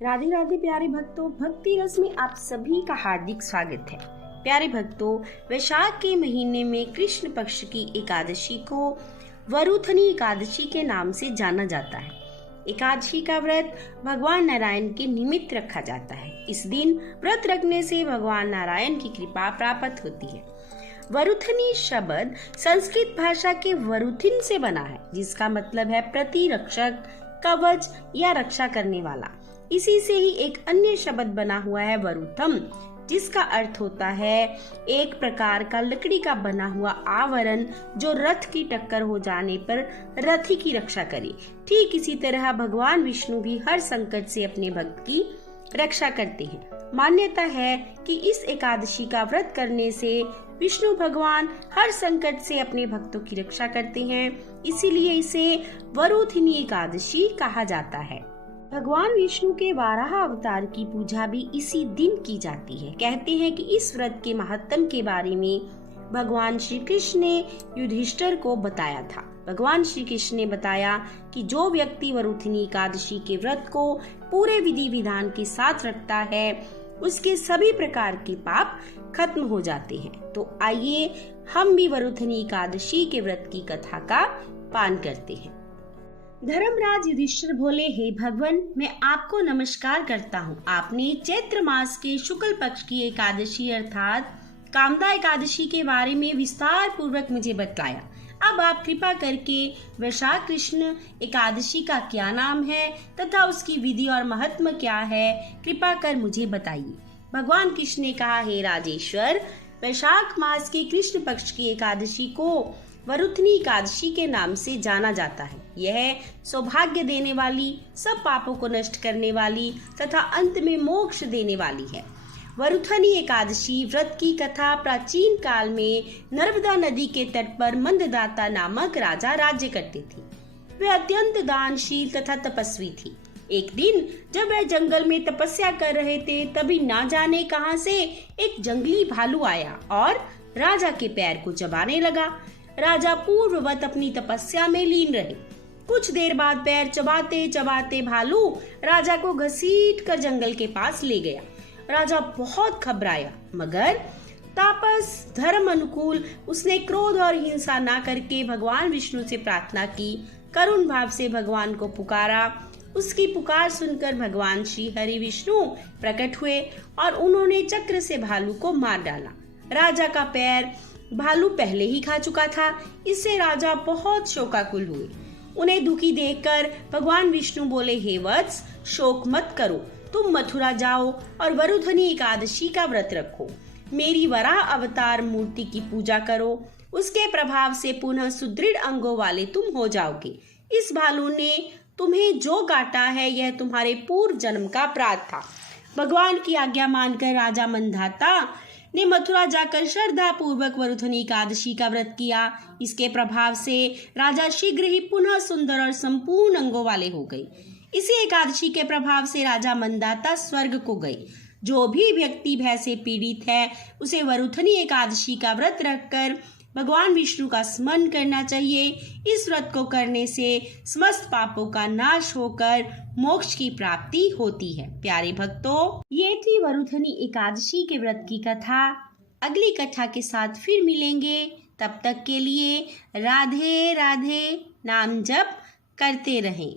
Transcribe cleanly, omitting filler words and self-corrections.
राधे राधे प्यारे भक्तों, भक्ति रस में आप सभी का हार्दिक स्वागत है। प्यारे भक्तों, वैशाख के महीने में कृष्ण पक्ष की एकादशी को वरुथनी एकादशी के नाम से जाना जाता है। एकादशी का व्रत भगवान नारायण के निमित्त रखा जाता है। इस दिन व्रत रखने से भगवान नारायण की कृपा प्राप्त होती है। वरुथनी शब्द संस्कृत भाषा के वरुथिन से बना है, जिसका मतलब है प्रतिरक्षक, कवच या रक्षा करने वाला। इसी से ही एक अन्य शब्द बना हुआ है वरुथम, जिसका अर्थ होता है एक प्रकार का लकड़ी का बना हुआ आवरण जो रथ की टक्कर हो जाने पर रथी की रक्षा करे। ठीक इसी तरह भगवान विष्णु भी हर संकट से अपने भक्त की रक्षा करते हैं। मान्यता है कि इस एकादशी का व्रत करने से विष्णु भगवान हर संकट से अपने भक्तों की रक्षा करते हैं, इसीलिए इसे वरुथिनी एकादशी कहा जाता है। भगवान विष्णु के वाराह अवतार की पूजा भी इसी दिन की जाती है। कहते हैं कि इस व्रत के महत्व के बारे में भगवान श्री कृष्ण ने युधिष्ठिर को बताया था। भगवान श्री कृष्ण ने बताया कि जो व्यक्ति वरुथिनी एकादशी के व्रत को पूरे विधि विधान के साथ रखता है, उसके सभी प्रकार के पाप खत्म हो जाते हैं। तो आइए हम भी वरुथिनी एकादशी के व्रत की कथा का पान करते हैं। धर्मराज युधिष्ठिर बोले, हे भगवान, मैं आपको नमस्कार करता हूँ। आपने चैत्र मास के शुक्ल पक्ष की एकादशी अर्थात कामदा एकादशी के बारे में विस्तार पूर्वक मुझे बतलाया। अब आप कृपा करके वैशाख कृष्ण एकादशी का क्या नाम है तथा उसकी विधि और महत्व क्या है, कृपा कर मुझे बताइए। भगवान कृष्ण ने कहा, हे राजेश्वर, वैशाख मास के कृष्ण पक्ष की एकादशी को वरुथनी एकादशी के नाम से जाना जाता है। यह सौभाग्य देने वाली, सब पापों को नष्ट करने वाली तथा अंत में मोक्ष देने वाली है। वरुथनी एकादशी व्रत की कथा प्राचीन काल में नर्मदा नदी के तट पर मंददाता नामक राजा राज्य करते थे। वे अत्यंत दानशील तथा तपस्वी थी। एक दिन जब वह जंगल में तपस्या कर रहे थे, तभी ना जाने कहां से एक जंगली भालू आया और राजा के पैर को चबाने लगा। राजा पूर्ववत अपनी तपस्या में लीन रहे। कुछ देर बाद पैर चबाते चबाते भालू राजा को घसीट कर जंगल के पास ले गया। राजा बहुत घबराया, मगर तापस धर्म अनुकूल उसने क्रोध और हिंसा ना करके भगवान विष्णु से प्रार्थना की। करुण भाव से भगवान को पुकारा। उसकी पुकार सुनकर भगवान श्री हरि विष्णु प्रकट हुए और उन्होंने चक्र से भालू को मार डाला। राजा का पैर भालू पहले ही खा चुका था, इससे राजा बहुत शोकाकुल हुए। उन्हें दुखी देखकर भगवान विष्णु बोले, हे वत्स, शोक मत करो, तुम मथुरा जाओ और वरुथनी एकादशी का व्रत रखो। मेरी वराह अवतार मूर्ति की पूजा करो, उसके प्रभाव से पुनः सुदृढ़ अंगों वाले तुम हो जाओगे। इस भालू ने तुम्हें जो काटा है, यह तुम्हारे पूर्व जन्म का अपराध था। भगवान की आज्ञा मानकर राजा मंधाता ने मथुरा जाकर श्रद्धा पूर्वक वरुथनी एकादशी का व्रत किया। इसके प्रभाव से राजा शीघ्र ही पुनः सुंदर और संपूर्ण अंगों वाले हो गए। इसी एकादशी के प्रभाव से राजा मंदाता स्वर्ग को गए। जो भी व्यक्ति भय से पीड़ित है, उसे वरुथनी एकादशी का व्रत रखकर भगवान विष्णु का स्मरण करना चाहिए। इस व्रत को करने से समस्त पापों का नाश होकर मोक्ष की प्राप्ति होती है। प्यारे भक्तों, ये थी वरुथनी एकादशी के व्रत की कथा। अगली कथा के साथ फिर मिलेंगे। तब तक के लिए राधे राधे नाम जप करते रहें।